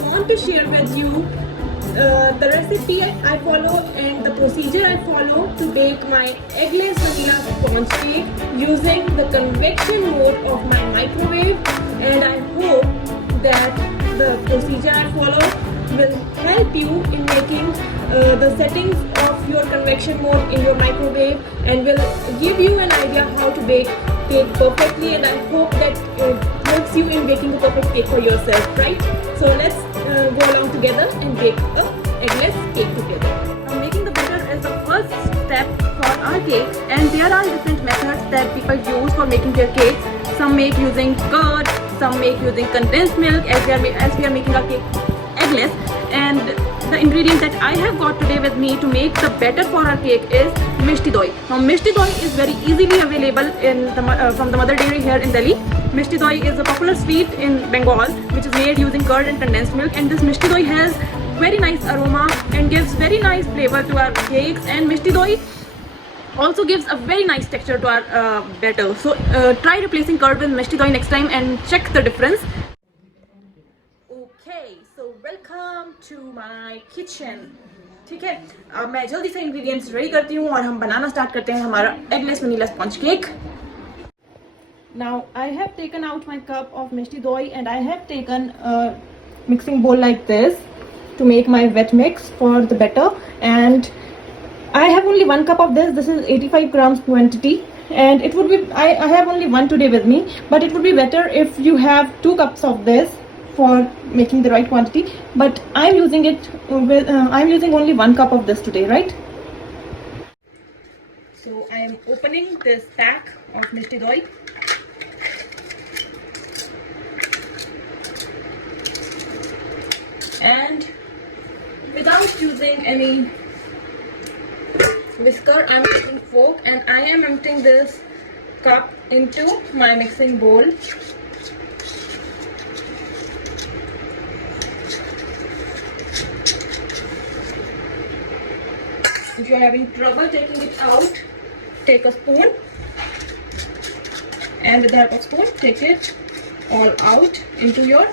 want to share with you the recipe I follow and the procedure I follow to bake my eggless vanilla sponge cake using the convection mode of my microwave, and I hope that the procedure I follow will help you in making the settings of your convection mode in your microwave and will give you an idea how to bake cake perfectly, and I hope that it helps you in baking a perfect cake for yourself, right? So let's go along together and bake a eggless cake together. Now, making the batter is the first step for our cakes, and there are different methods that people use for making their cakes. Some make using curd, some make using condensed milk, as we are making our cake eggless. And the ingredient that I have got today with me to make the batter for our cake is Mishti Doi. Now Mishti Doi is very easily available in from the Mother Dairy here in Delhi. Mishti Doi is a popular sweet in Bengal which is made using curd and condensed milk, and this Mishti Doi has very nice aroma and gives very nice flavor to our cakes, and Mishti Doi also gives a very nice texture to our batter. So try replacing curd with Mishti Doi next time and check the difference. Okay, so welcome to my kitchen. ठीक है, अब मैं जल्दी से ingredients ready करती हूँ और हम बनाना स्टार्ट करते हैं हमारा eggless vanilla sponge cake. Now I have taken out my cup of Mishti Doi and I have taken a mixing bowl like this to make my wet mix for the batter, and I have only 1 cup of this. This is 85 grams quantity, and it would be I have only one today with me, but it would be better if you have 2 cups of this for making the right quantity, but I'm using it with I'm using only 1 cup of this today, right? So I am opening this pack of Mishti Doi. And without using any whisker, I'm using fork and I am emptying this cup into my mixing bowl. If you are having trouble taking it out, take a spoon, and with the help of spoon, take it all out into your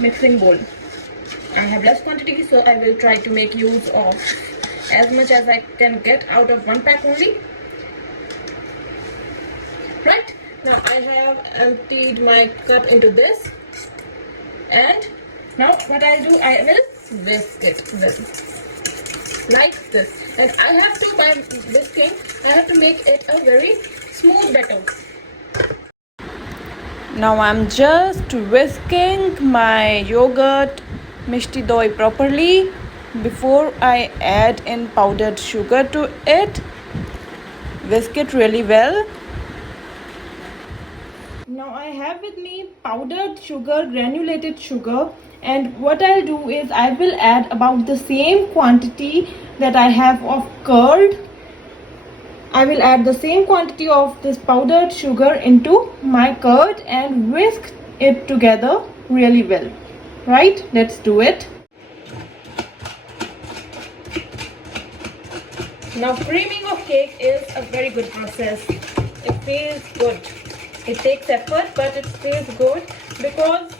mixing bowl. I have less quantity, so I will try to make use of as much as I can get out of 1 pack only. Right, now I have emptied my cup into this, and now what I do, I will whisk it like this, and I have to, by whisking, I have to make it a very smooth batter. Now I'm just whisking my yogurt Mishti Doi properly before I add in powdered sugar to it. Whisk it really well. Now I have with me powdered sugar, granulated sugar, and what I'll do is I will add about the same quantity that I have of curd. I will add the same quantity of this powdered sugar into my curd and whisk it together really well. Right, let's do it. Now creaming of cake is a very good process. It feels good. It takes effort, but it feels good because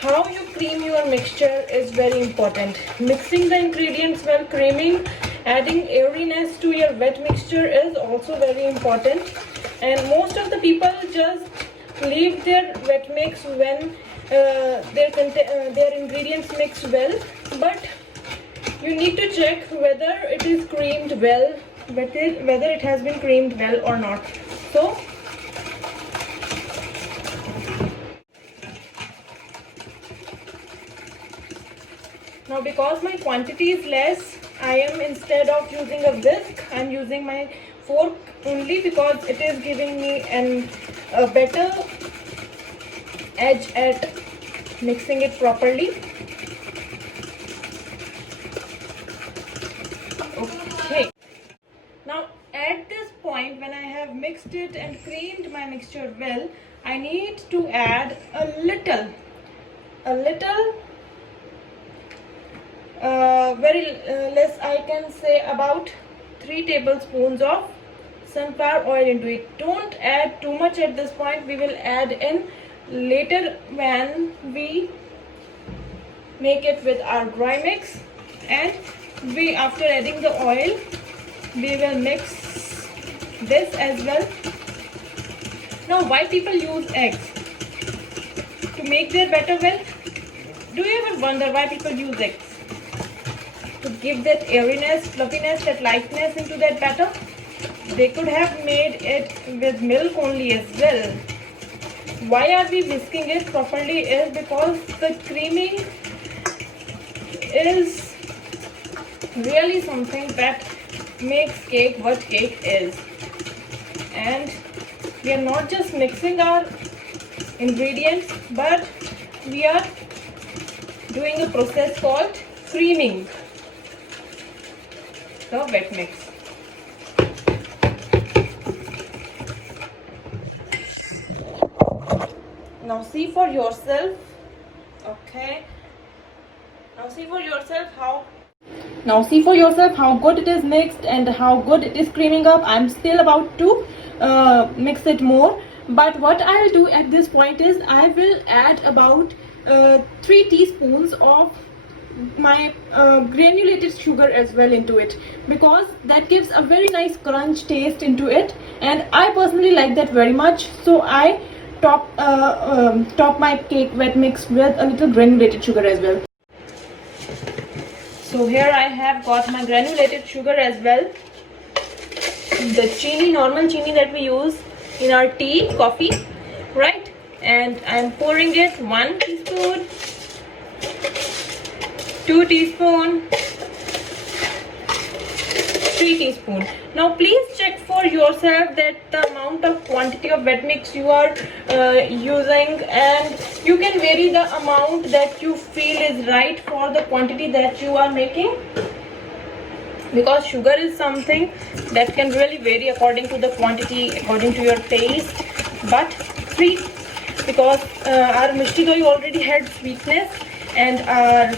how you cream your mixture is very important. Mixing the ingredients well, creaming, adding airiness to your wet mixture is also very important. And most of the people just leave their wet mix when their ingredients mix well, but you need to check whether it is creamed well, whether it has been creamed well or not. So now because my quantity is less, I am, instead of using a whisk, I am using my fork only because it is giving me a better edge at mixing it properly. Okay. Now at this point, when I have mixed it and creamed my mixture well, I need to add a little very less, I can say about 3 tablespoons of sunflower oil into it. Don't add too much at this point. We will add in later when we make it with our dry mix, and we, after adding the oil, we will mix this as well. Now, why people use eggs to make their batter? Well, do you ever wonder why people use eggs? To give that airiness, fluffiness, that lightness into that batter. They could have made it with milk only as well. Why are we whisking it properly is because the creaming is really something that makes cake what cake is. And we are not just mixing our ingredients, but we are doing a process called creaming the wet mix. Now see for yourself. Okay. Now see for yourself how good it is mixed and how good it is creaming up. I'm still about to mix it more, but what I'll do at this point is I will add about 3 teaspoons of my granulated sugar as well into it, because that gives a very nice crunch taste into it, and I personally like that very much. So I top my cake wet mix with a little granulated sugar as well. So here I have got my granulated sugar as well, the chini, normal chini that we use in our tea, coffee, right? And I'm pouring it 1 teaspoon, 2 teaspoon, 3 teaspoon. Now please check for yourself that the amount of quantity of wet mix you are using, and you can vary the amount that you feel is right for the quantity that you are making, because sugar is something that can really vary according to the quantity, according to your taste. But 3, because our mishti doi already had sweetness and our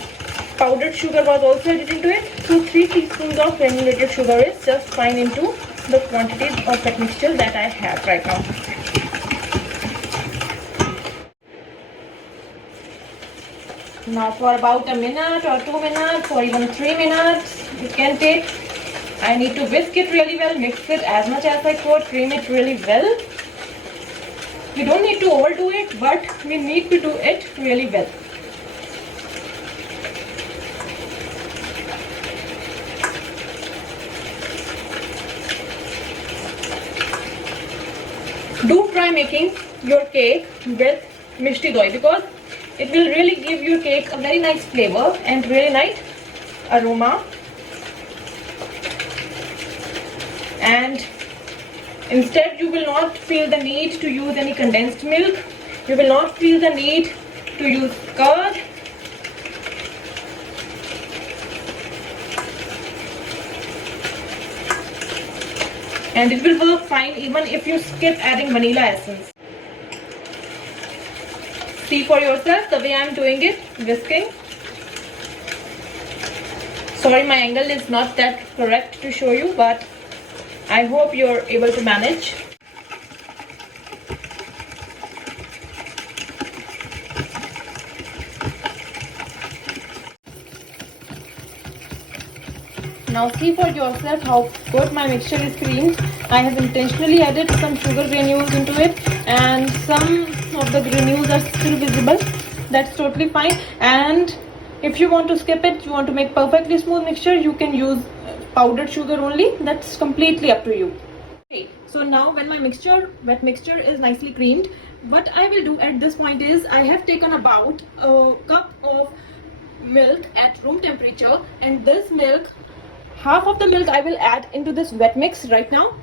powdered sugar was also added into it, so 3 teaspoons of granulated sugar is just fine into the quantity of that mixture that I have right now. Now for about a minute or 2 minutes or even 3 minutes it can take, I need to whisk it really well, mix it as much as I could, cream it really well. We don't need to overdo it, but we need to do it really well. Do try making your cake with mishti doi, because it will really give your cake a very nice flavor and really nice aroma. And instead you will not feel the need to use any condensed milk. You will not feel the need to use curd. And it will work fine even if you skip adding vanilla essence. See for yourself the way I am doing it, whisking. Sorry, my angle is not that correct to show you, but I hope you're able to manage. Now see for yourself how good my mixture is creamed. I have intentionally added some sugar granules into it, and some of the granules are still visible. That's totally fine. And if you want to skip it, you want to make perfectly smooth mixture, you can use powdered sugar only. That's completely up to you. Okay, so now when my wet mixture is nicely creamed, what I will do at this point is I have taken about a cup of milk at room temperature, and this milk, half of the milk I will add into this wet mix right now,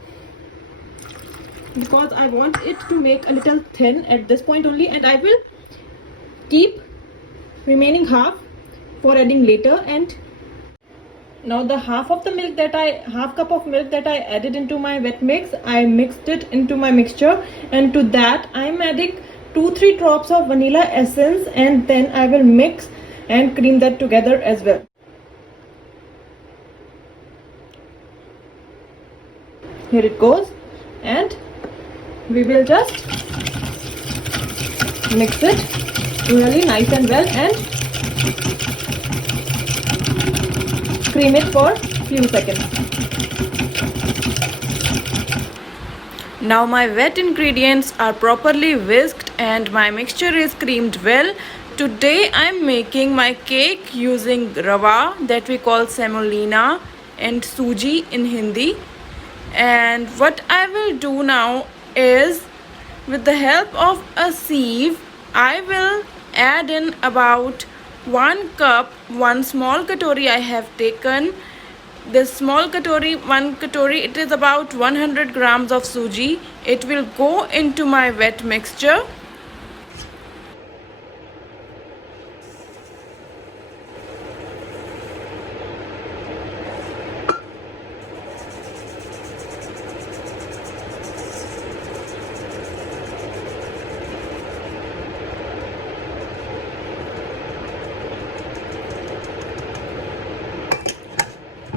because I want it to make a little thin at this point only, and I will keep remaining half for adding later. And now the half cup of milk that I added into my wet mix, I mixed it into my mixture, and to that I am adding 2-3 drops of vanilla essence, and then I will mix and cream that together as well. Here it goes, and we will just mix it really nice and well and Cream it for few seconds. Now my wet ingredients are properly whisked and my mixture is creamed well. Today I'm making my cake using rava, that we call semolina, and suji in Hindi. And what I will do now is, with the help of a sieve, I will add in about 1 cup, 1 small katori I have taken. This small katori, 1 katori, it is about 100 grams of suji. It will go into my wet mixture.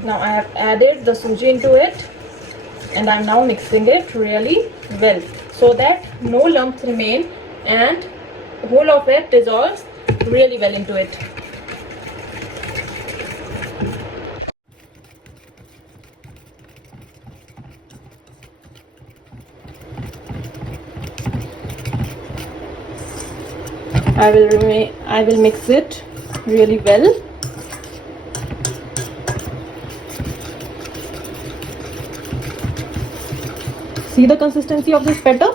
Now I have added the suji into it and I'm now mixing it really well so that no lumps remain and whole of it dissolves really well into it. I will mix it really well. See the consistency of this batter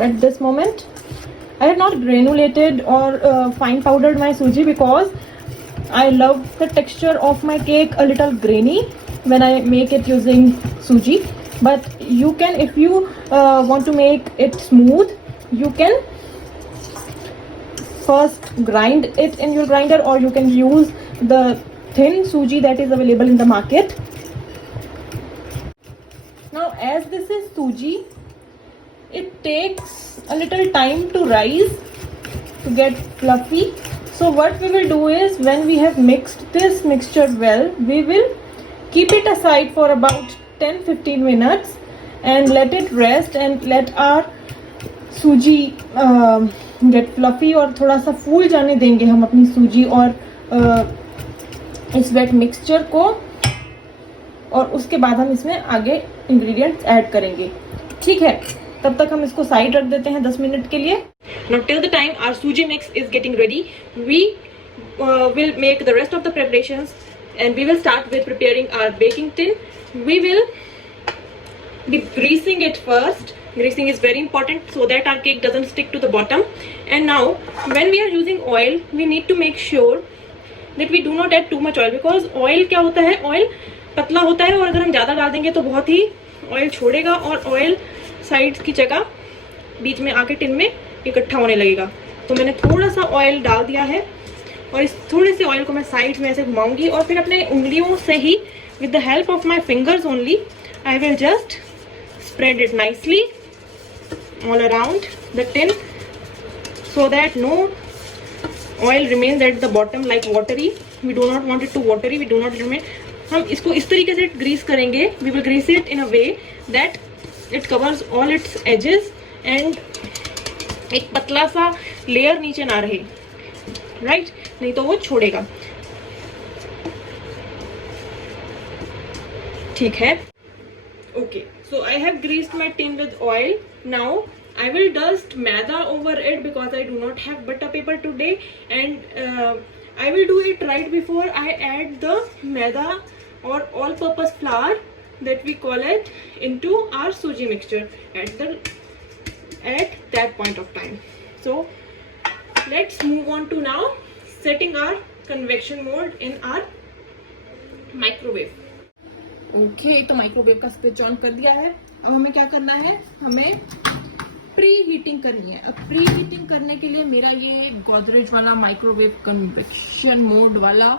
at this moment. I have not granulated or fine powdered my suji because I love the texture of my cake a little grainy when I make it using suji. But you can, if you want to make it smooth, you can first grind it in your grinder, or you can use the thin suji that is available in the market. Now as this is suji, it takes a little time to rise, to get fluffy. So what we will do is, when we have mixed this mixture well, we will keep it aside for about 10-15 minutes and let it rest and let our सूजी gate fluffy और थोड़ा सा फूल जाने देंगे हम अपनी सूजी और इस वेट मिक्सचर को, और उसके बाद हम इसमें आगे इंग्रेडिएंट्स ऐड करेंगे. ठीक है, तब तक हम इसको साइड रख देते हैं 10 मिनट के लिए. Now till the time our suji mix is getting ready, we will make the rest of the preparations and we will start with preparing our baking tin. We will be greasing it first. Greasing is very important so that our cake doesn't stick to the bottom. And now when we are using oil, we need to make sure that we do not add too much oil, because oil क्या होता है, oil पतला होता है और अगर हम ज़्यादा डाल देंगे तो बहुत ही ऑयल छोड़ेगा और ऑयल साइड्स की जगह बीच में आके टिन में इकट्ठा होने लगेगा. तो मैंने थोड़ा सा ऑयल डाल दिया है और इस थोड़े से ऑयल को मैं साइड में ऐसे घुमाऊंगी और फिर अपने उंगलियों से ही, with the help of my fingers only, I will just spread it nicely all around the tin so that no oil remains at the bottom like watery. We do not want it to watery. We do not remain. हम इसको इस तरीके से Greece करेंगे. We will grease it in a way that it covers all its edges and एक पतला सा layer नीचे ना रहे, राइट? नहीं तो वो छोड़ेगा. ठीक है. Okay, so I have greased my tin with oil. Now I will dust maida over it because I do not have butter paper today, and I will do it right before I add the maida or all-purpose flour that we call it into our suji mixture at that point of time. So let's move on to now setting our convection mold in our microwave. Okay, तो microwave का switch on कर दिया है. अब हमें क्या करना है, हमें प्री हीटिंग करनी है. अब प्री हीटिंग करने के लिए मेरा ये गोदरेज वाला माइक्रोवेव कन्वेक्शन मोड वाला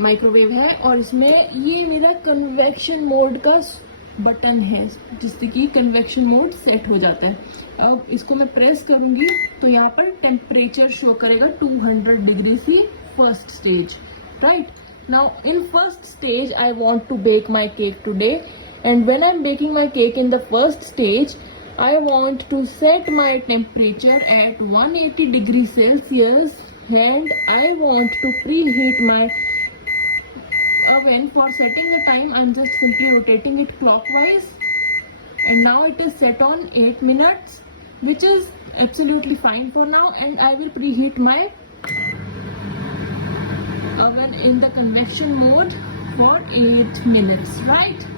माइक्रोवेव है और इसमें ये मेरा कन्वेक्शन मोड का बटन है जिससे कि कन्वेक्शन मोड सेट हो जाता है. अब इसको मैं प्रेस करूंगी तो यहाँ पर टेम्परेचर शो करेगा 200 डिग्री की first stage, right? Now in first stage I want to bake my cake today, and when I'm baking my cake in the first stage I want to set my temperature at 180 degrees Celsius and I want to preheat my oven. For setting the time, I'm just simply rotating it clockwise, and now it is set on 8 minutes, which is absolutely fine for now. And I will preheat my oven in the convection mode for 8 minutes, right?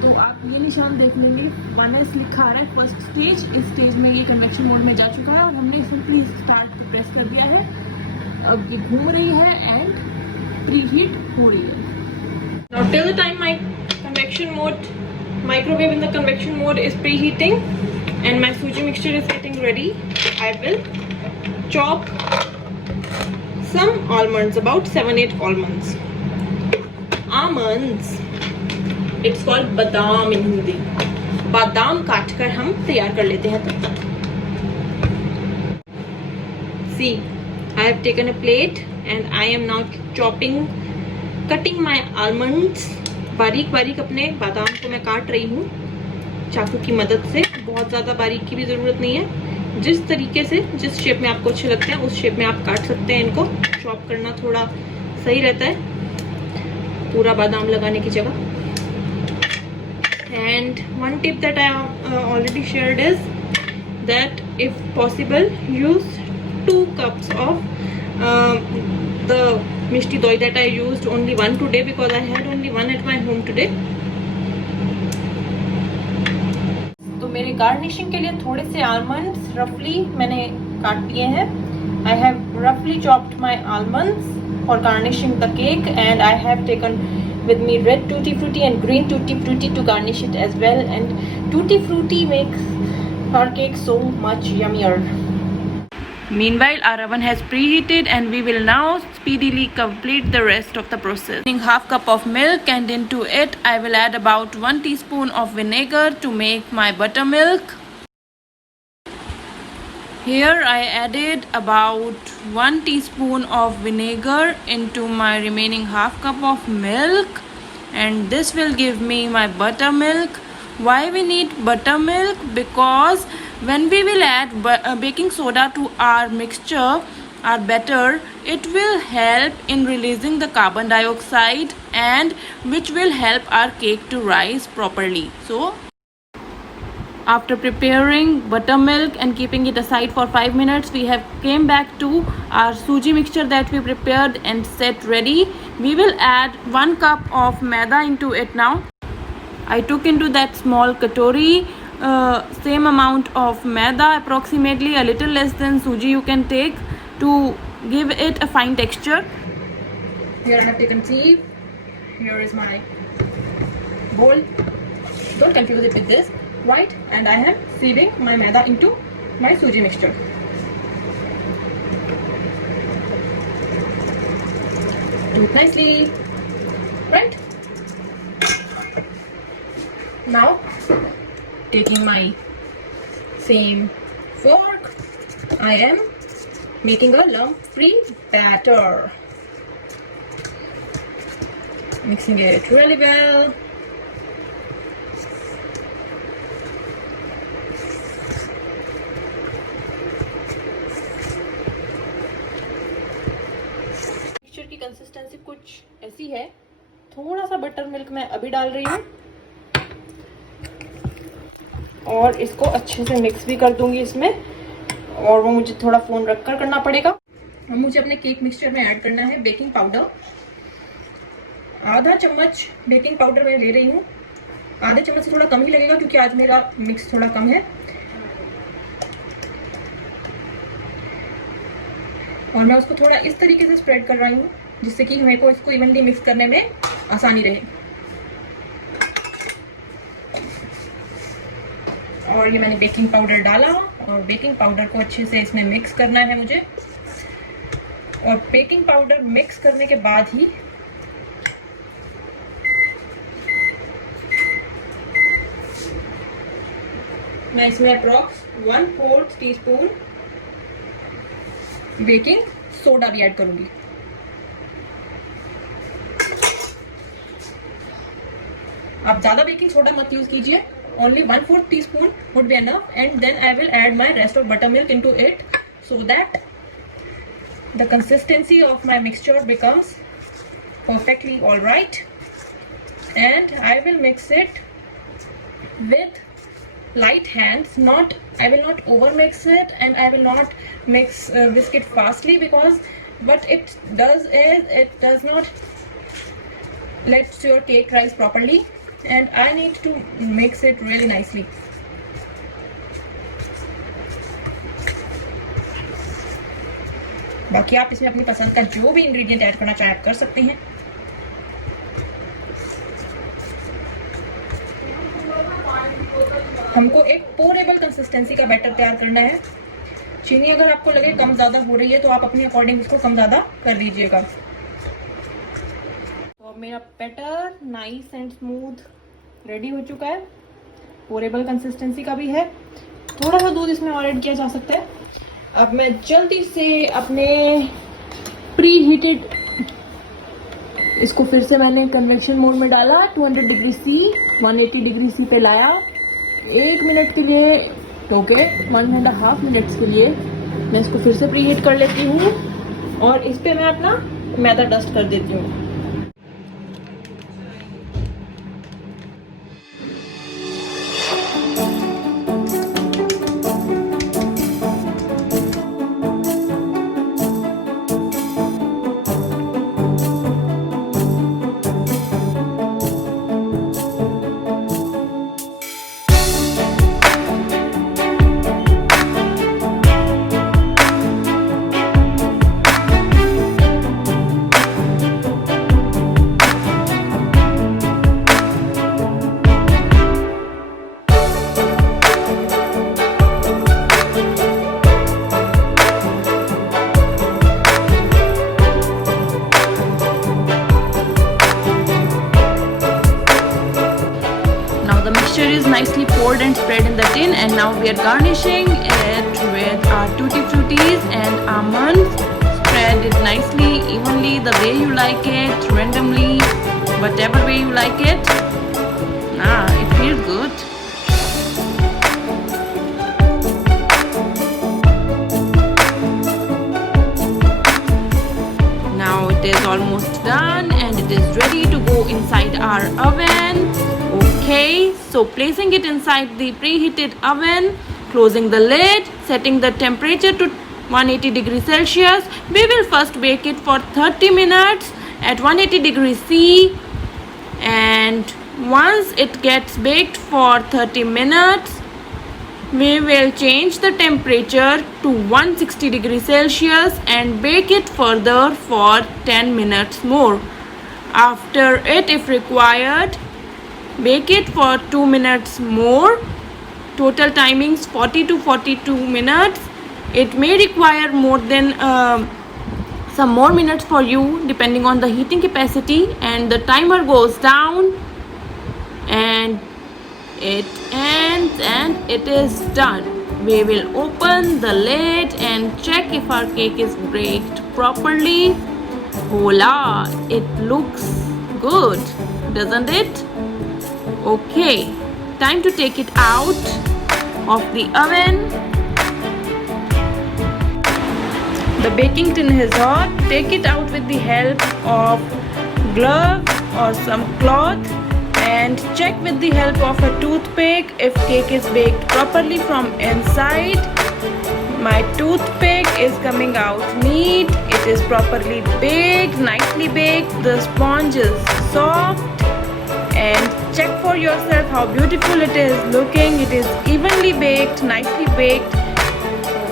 तो आप ये निशान देख लेंगे, 1S लिखा आ रहा है first stage. इस स्टेज में ये कन्वेक्शन मोड में जा चुका है और हमने सिंपली स्टार्ट प्रेस कर दिया है। अब ये घूम रही है एंड प्रीहीट हो रही है। Now till the time my convection mode, microwave in the convection mode is preheating and my suji mixture is getting ready, I will chop some almonds, about 7-8 almonds. Almonds, it's called बादाम in Hindi. बादाम काट कर हम तैयार कर लेते हैं तब तक। See, I have taken a plate and I am now cutting my almonds। बारीक बारीक अपने बादाम को मैं काट रही हूँ चाकू की मदद से। बहुत ज़्यादा बारीक की भी ज़रूरत नहीं है, जिस तरीके से, जिस शेप में आपको अच्छे लगते हैं उस शेप में आप काट सकते हैं। इनको चॉप करना थोड़ा सही रहता है पूरा बादाम लगाने की जगह। And one tip that I already shared is that if possible use 2 cups of the mishti doi that I used only one today because I had only one at my home today. तो मेरे garnishing के लिए थोड़े से almonds roughly मैंने काट लिए हैं। I have roughly chopped my almonds for garnishing the cake and I have taken with me red tutti frutti and green tutti frutti to garnish it as well, and tutti frutti makes our cake so much yummier. Meanwhile, our oven has preheated and we will now speedily complete the rest of the process. Half cup of milk, and into it I will add about 1 teaspoon of vinegar to make my buttermilk. Here I added about 1 teaspoon of vinegar into my remaining half cup of milk, and this will give me my buttermilk. Why we need buttermilk? Because when we will add baking soda to our mixture, our batter, it will help in releasing the carbon dioxide and which will help our cake to rise properly. So after preparing buttermilk and keeping it aside for 5 minutes, we have came back to our suji mixture that we prepared and set ready. We will add 1 cup of maida into it now. I took into that small katori same amount of maida, approximately a little less than suji you can take to give it a fine texture. Here I have taken sieve. Here is my bowl. Don't confuse it with this. White, and I am sieving my maida into my suji mixture. Do it nicely, right? Now, taking my same fork, I am making a lump-free batter. Mixing it really well. की consistency कुछ ऐसी है। थोड़ा सा butter milk मैं अभी डाल रही हूँ और इसको अच्छे से मिक्स भी कर दूंगी इसमें, और वो मुझे थोड़ा फोन रखकर करना पड़ेगा। अब मुझे अपने केक मिक्सचर में ऐड करना है बेकिंग पाउडर। आधा चम्मच बेकिंग पाउडर मैं ले रही हूँ। आधे चम्मच से थोड़ा कम ही लगेगा क्योंकि आज मेरा मिक्स थोड़ा कम है। और मैं उसको थोड़ा इस तरीके से स्प्रेड कर रही हूँ जिससे कि मेरे को इसको इवनली मिक्स करने में आसानी रहे। और ये मैंने बेकिंग पाउडर डाला और बेकिंग पाउडर को अच्छे से इसमें मिक्स करना है मुझे। और बेकिंग पाउडर मिक्स करने के बाद ही मैं इसमें अप्रॉक्स 1/4 टीस्पून बेकिंग सोडा भी ऐड करूंगी। आप ज्यादा बेकिंग सोडा मत यूज कीजिए, only 1/4 teaspoon would be enough, and then I will add my rest of buttermilk into it so that the consistency of my mixture becomes perfectly all right, and I will mix it with light hands. Not, I will not over mix it, and I will not whisk it fastly, because what it does is it does not let your cake rise properly, and I need to mix it really nicely. बाकी आप इसमें अपनी पसंद का जो भी ingredient add करना चाहे आप कर सकते हैं। हमको एक पोरेबल कंसिस्टेंसी का बैटर तैयार करना है। चीनी अगर आपको लगे कम ज़्यादा हो रही है तो आप अपने अकॉर्डिंग इसको कम ज़्यादा कर लीजिएगा। तो अब मेरा batter nice and smooth ready हो चुका है, पोरेबल कंसिस्टेंसी का भी है। थोड़ा सा दूध इसमें और ऐड किया जा सकता है। अब मैं जल्दी से अपने प्री हीटेड, इसको फिर से मैंने कन्वेक्शन मोड में डाला, 200 डिग्री सी 180 डिग्री सी पे लाया। 1 मिनट के लिए ओके 1.5 मिनट्स के लिए मैं इसको फिर से प्री हीट कर लेती हूँ, और इस पे मैं अपना मैदा डस्ट कर देती हूँ। Is nicely poured and spread in the tin, and now we are garnishing it with our tutti fruities and almonds. Spread it nicely, evenly, the way you like it, randomly, whatever way you like it. It feels good. Now it is almost done and it is ready to go inside our oven. Okay, so placing it inside the preheated oven, closing the lid, setting the temperature to 180 degrees Celsius. We will first bake it for 30 minutes at 180 degrees C, and once it gets baked for 30 minutes, we will change the temperature to 160 degrees Celsius and bake it further for 10 minutes more. After it, if required, bake it for 2 minutes more. Total timings 40 to 42 minutes. It may require more than some more minutes for you depending on the heating capacity, and the timer goes down and it ends and it is done. We will open the lid and check if our cake is baked properly. Voila, it looks good, doesn't it? Okay, time to take it out of the oven. The baking tin is hot. Take it out with the help of glove or some cloth, and check with the help of a toothpick if cake is baked properly from inside. My toothpick is coming out neat. It is properly baked, nicely baked. The sponge is soft, and check for yourself how beautiful it is looking. It is evenly baked, nicely baked.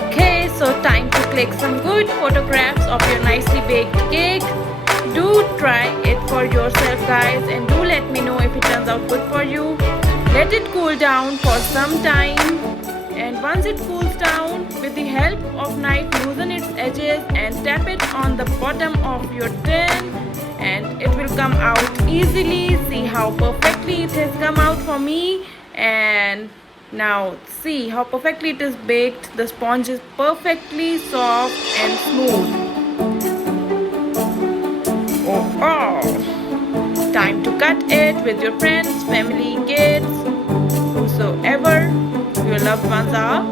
Okay, so time to click some good photographs of your nicely baked cake. Do try it for yourself, guys, and do let me know if it turns out good for you. Let it cool down for some time, and once it cools down, with the help of knife, loosen its edges and tap it on the bottom of your tin, and it will come out easily. See how perfectly it has come out for me, and now see how perfectly it is baked. The sponge is perfectly soft and smooth. Time to cut it with your friends, family, kids, whosoever your loved ones are.